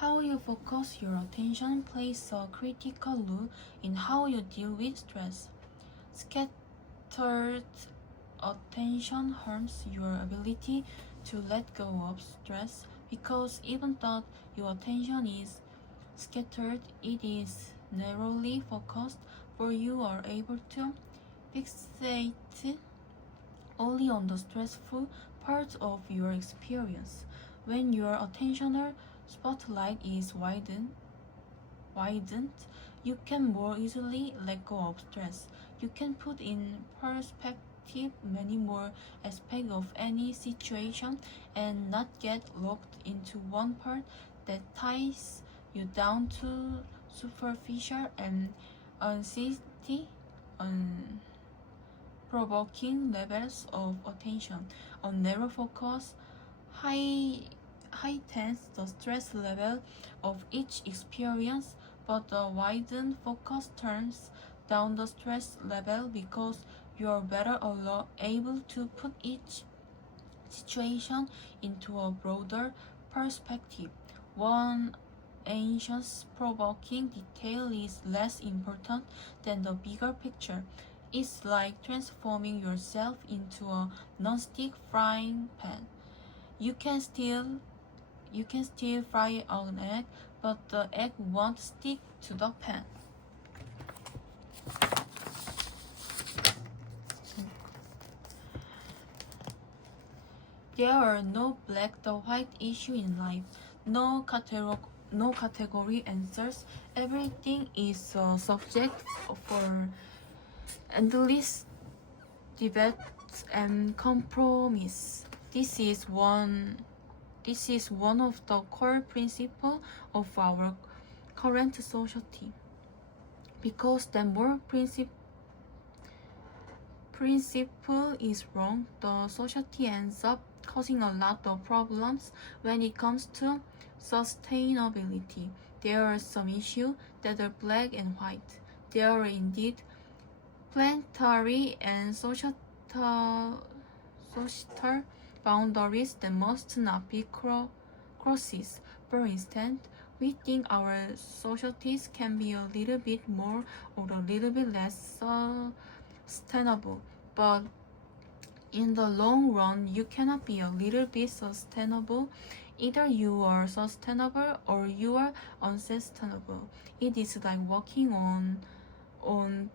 How you focus your attention plays a critical role in how you deal with stress. Scattered attention harms your ability to let go of stress because even though your attention is scattered, it is narrowly focused, for you are able to fixate only on the stressful parts of your experience. When your attentional spotlight is widened, you can more easily let go of stress. You can put in perspective many more aspects of any situation and not get locked into one part that ties you down to superficial and uncertainty, provoking levels of attention. A narrow focus heightens the stress level of each experience, but a widened focus turns down the stress level because you are better able to put each situation into a broader perspective. One anxious, provoking detail is less important than the bigger picture. It's like transforming yourself into a non-stick frying pan. You can still fry an egg, but the egg won't stick to the pan. There are no black or white issue in life, no category answers. Everything is a subject for endless debates and compromise. This is one of the core principles of our current society. Because the more principle is wrong, the society ends up causing a lot of problems when it comes to sustainability. There are some issues that are black and white. There are indeed planetary and societal boundaries that must not be crosses. For instance, we think our societies can be a little bit more or a little bit less sustainable, but in the long run, you cannot be a little bit sustainable. Either you are sustainable or you are unsustainable. It is like walking on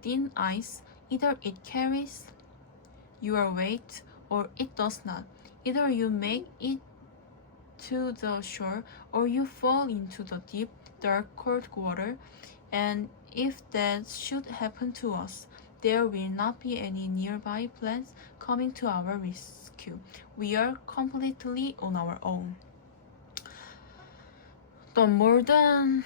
thin ice. Either it carries your weight or it does not. Either you make it to the shore or you fall into the deep, dark, cold water. And if that should happen to us, there will not be any nearby planes coming to our rescue. We are completely on our own. The modern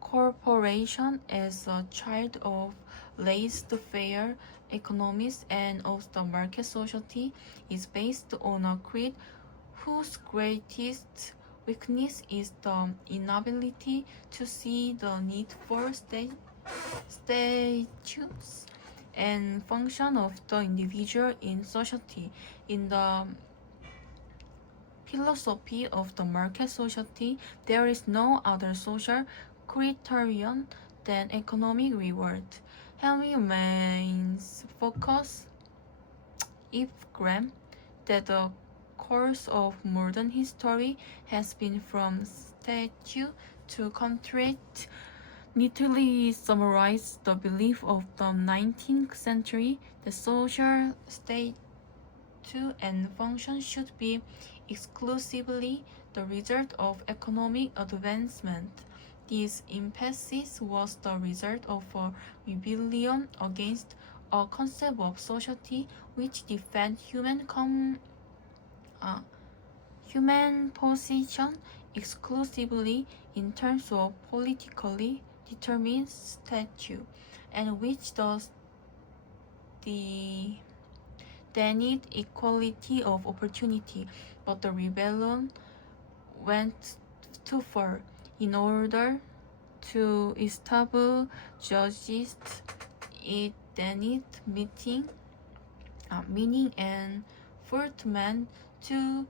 corporation, as a child of laissez-faire economics and of the market society, is based on a creed whose greatest weakness is the inability to see the need for statutes and function of the individual in society. In the philosophy of the market society, there is no other social criterion than economic reward. Henry Main's focus, if Graham, that the course of modern history has been from statue to contract, neatly summarized the belief of the 19th century that social statute and function should be exclusively the result of economic advancement. This emphasis was the result of a rebellion against a concept of society which defends human position exclusively in terms of politically determined statute, and which does denied equality of opportunity. But the rebellion went too far. In order to establish justice, it denied meaning and fulfillment to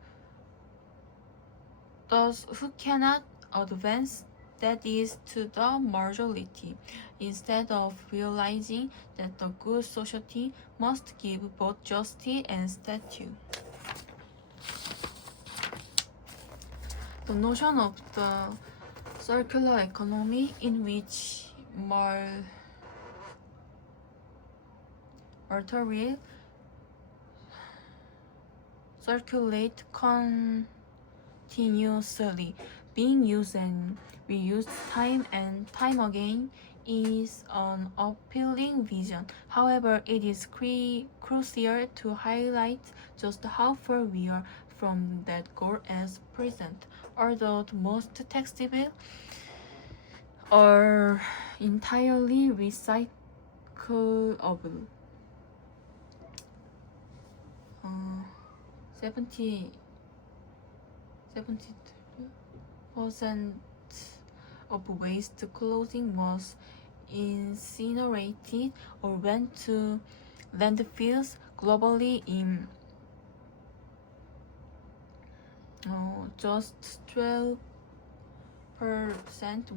those who cannot advance that is to the majority, instead of realizing that the good society must give both justice and status. The notion of the circular economy, in which material circulate continuously, being used and reused time and time again, is an appealing vision. However, it is crucial to highlight just how far we are from that goal as present. Although most textiles are entirely recyclable. 73% of waste clothing was incinerated or went to landfills globally. In just 12%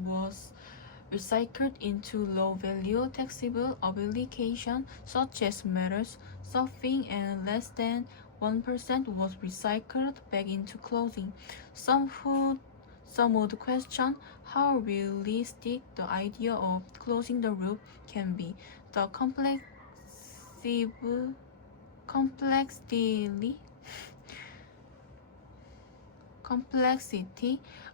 was recycled into low-value taxable applications such as metals, surfing, and less than 1% was recycled back into clothing. Some would question how realistic the idea of closing the loop can be. The complexity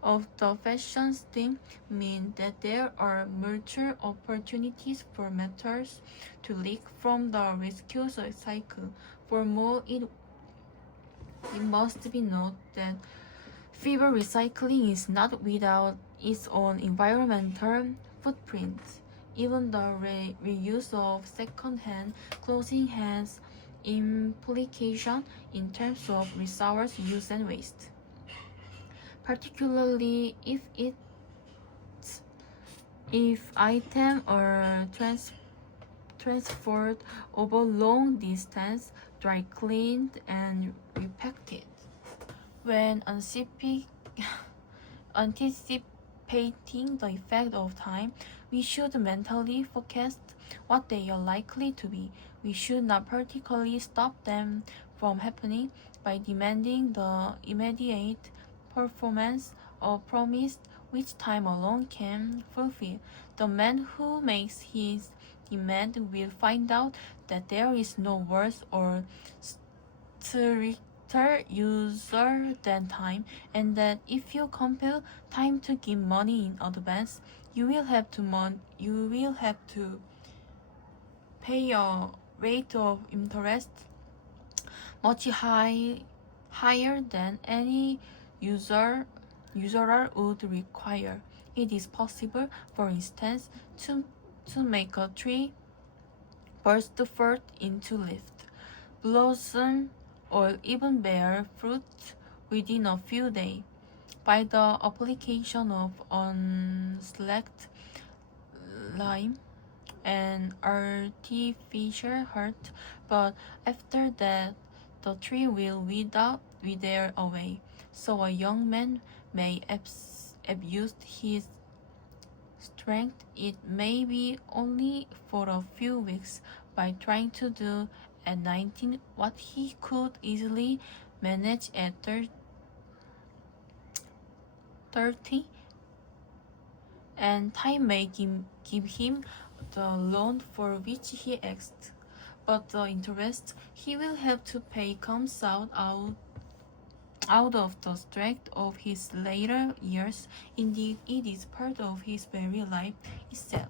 of the fashion theme means that there are multiple opportunities for metals to leak from the rescue cycle. For more, it must be noted that fiber recycling is not without its own environmental footprint. Even the reuse of second-hand clothing has implications in terms of resource use and waste, particularly if items are transported over long distance, dry cleaned, and repackaged. When anticipating the effect of time, we should mentally forecast what they are likely to be. We should not particularly stop them from happening by demanding the immediate performance or promise which time alone can fulfill. The man who makes his demand will find out that there is no worse or stricter user than time, and that if you compel time to give money in advance, you will have to pay a rate of interest much higher than any usurer would require. It is possible, for instance, to make a tree burst forth into leaf, blossom, or even bear fruit within a few days by the application of unslacked lime and artificial heart, but after that the tree will wither away. So a young man may abuse his strength, it may be only for a few weeks, by trying to do at 19 what he could easily manage at 30, and time may give him the loan for which he asked, but the interest he will have to pay comes out of the strength of his later years. Indeed, it is part of his very life itself.